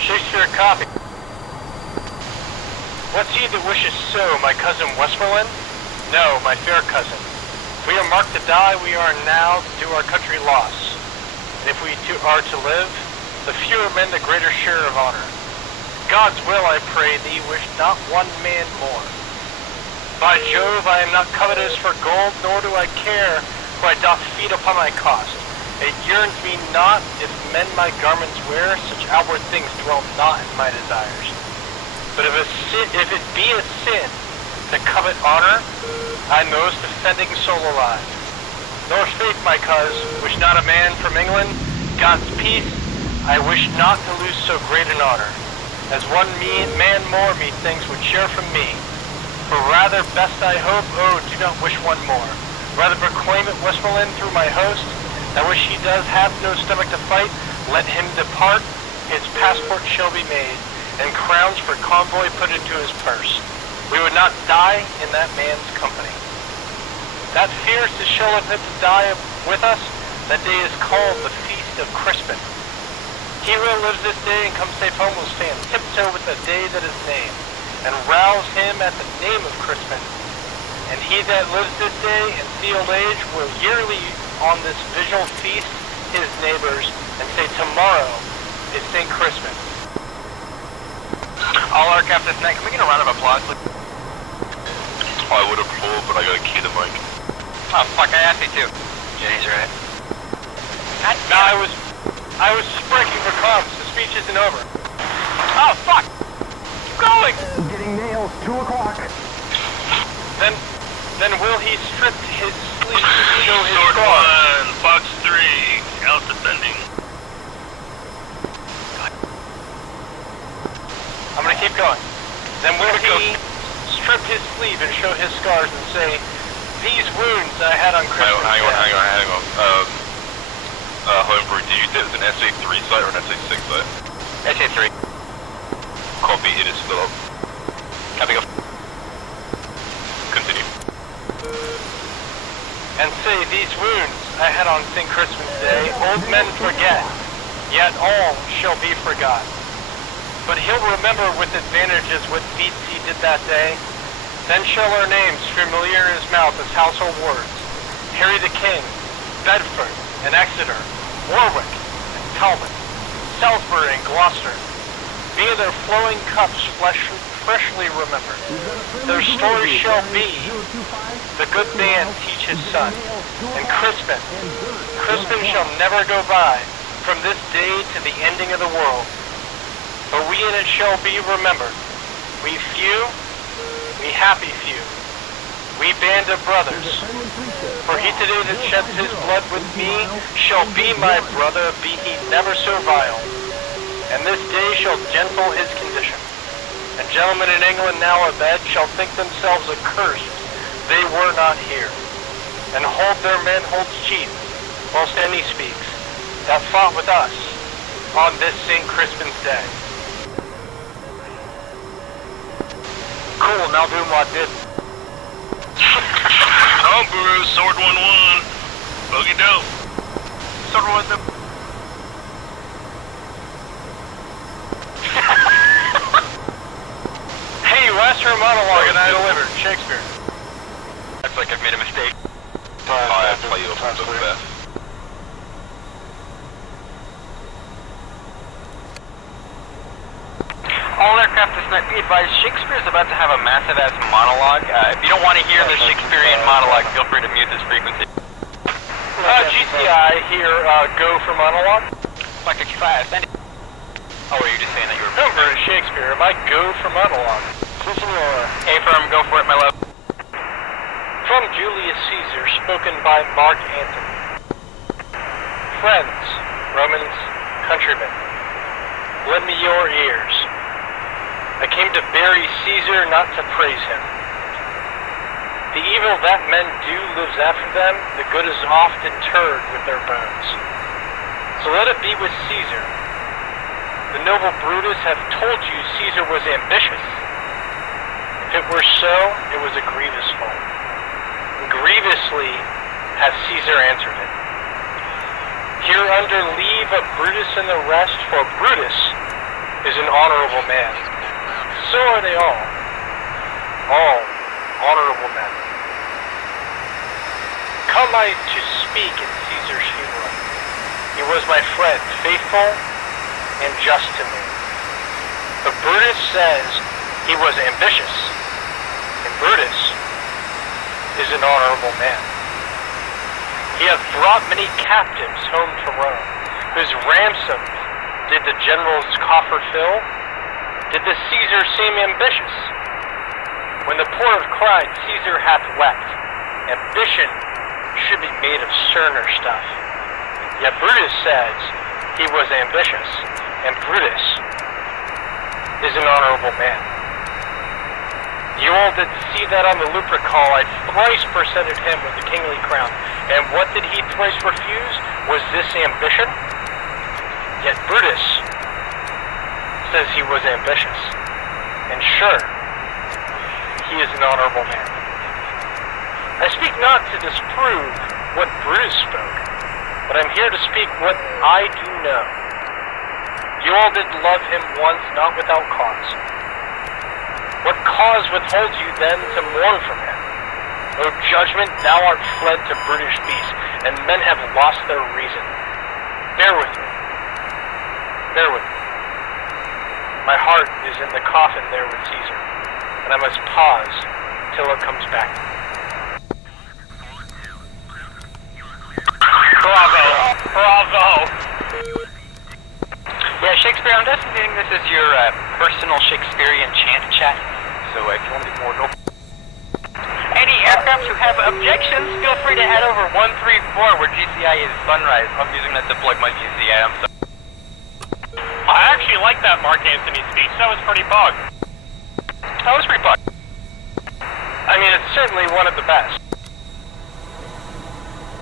Shakespeare copy. What's he that wishes so, my cousin Westmoreland? No, my fair cousin. We are marked to die, we are now to do our country loss. And if we are to live, the fewer men the greater share of honor. God's will, I pray thee, wish not one man more. By Jove, I am not covetous for gold, nor do I care, for I doth feed upon my cost. It yearns me not if men my garments wear, such outward things dwell not in my desires. But if it be a sin to covet honor, I'm most offending soul alive. Nor faith, my cuz, wish not a man from England, God's peace, I wish not to lose so great an honor, as one man more methinks would share from me. For rather best I hope, oh, do not wish one more. Rather proclaim it Westmoreland through my host, that which he does have no stomach to fight, let him depart, his passport shall be made, and crowns for convoy put into his purse. We would not die in that man's company. That fears to shall of it to die with us, that day is called the Feast of Crispin. He who lives this day and comes safe home will stand tiptoe with the day that is named, and rouse him at the name of Crispin. And he that lives this day and see old age will yearly on this vigil feast his neighbors, and say tomorrow is St. Crispin. All aircraft this night, can we get a round of applause, please? I would applaud, but I gotta key the mic. Oh fuck, I asked you to. Yeah, he's right. God, no, I was just breaking for comms. The speech isn't over. Oh fuck! Keep going! Getting nailed, 2 o'clock. Then will he strip his sleeve to show his Sword scars? 1, Fox 3, out descending. I'm gonna keep going. Then will he strip his sleeve and show his scars and say, these wounds I had on Christmas Hang on. Homebrew, did you say it was an SA3 site or an SA6 site? SA3. Copy, it is still up. Copy, go. Continue. And say, these wounds I had on St. Crispin's Day, old men forget, yet all shall be forgot. But he'll remember with advantages what feats he did that day. Then shall our names familiar in his mouth as household words. Harry the King, Bedford and Exeter, Warwick and Talbot, Salisbury and Gloucester, be their flowing cups freshly remembered. Their story shall be, the good man teach his son, and Crispin shall never go by from this day to the ending of the world. But we in it shall be remembered. We few, we happy few, we band of brothers. For he today that sheds his blood with me shall be my brother, be he never so vile. And this day shall gentle his condition. And gentlemen in England now abed shall think themselves accursed they were not here. And hold their men holds chief, whilst any speaks, that fought with us on this St. Crispin's Day. Cool, now do what did. Homebrew, Sword 1-1. Bogey dope. Sword 1 the... Hey, you asked for a monologue and I delivered. Shakespeare. That's like I've made a mistake. I play you off the best. All aircraft this night, be advised, Shakespeare is about to have a massive-ass monologue. If you don't want to hear the Shakespearean monologue, feel free to mute this frequency. GCI here, go for monologue. 555, send it. Oh, were you just saying that you were... No, for Shakespeare, I go for monologue. Hey, firm, go for it, my love. From Julius Caesar, spoken by Mark Antony. Friends, Romans, countrymen, lend me your ears. I came to bury Caesar, not to praise him. The evil that men do lives after them, the good is oft interred with their bones. So let it be with Caesar. The noble Brutus hath told you Caesar was ambitious. If it were so, it was a grievous fault. And grievously hath Caesar answered it. Here under leave of Brutus and the rest, for Brutus is an honorable man. So are they all. All honorable men. Come I to speak at Caesar's funeral. He was my friend, faithful and just to me. But Brutus says he was ambitious, and Brutus is an honorable man. He hath brought many captives home to Rome, whose ransom did the general's coffer fill. Did the Caesar seem ambitious? When the poor have cried, Caesar hath wept. Ambition should be made of sterner stuff. Yet Brutus says he was ambitious, and Brutus is an honorable man. You all did see that on the Lupercal I thrice presented him with the kingly crown. And what did he thrice refuse? Was this ambition? Yet Brutus says he was ambitious. And sure, he is an honorable man. I speak not to disprove what Brutus spoke, but I'm here to speak what I do know. You all did love him once, not without cause. What cause withholds you then to mourn from him? O judgment, thou art fled to brutish beasts, and men have lost their reason. Bear with me. Bear with me. My heart is in the coffin there with Caesar, and I must pause till it comes back to me. Bravo! Bravo! Yeah, Shakespeare, I'm designating this as your personal Shakespearean chant chat. So if you want to do more, go. Any aircraft who have objections, feel free to head over 134 where GCI is Sunrise. I'm using that to plug my GCI. I'm sorry. I actually like that Mark Anthony speech. That was pretty bug. That was pretty bug. I mean, it's certainly one of the best.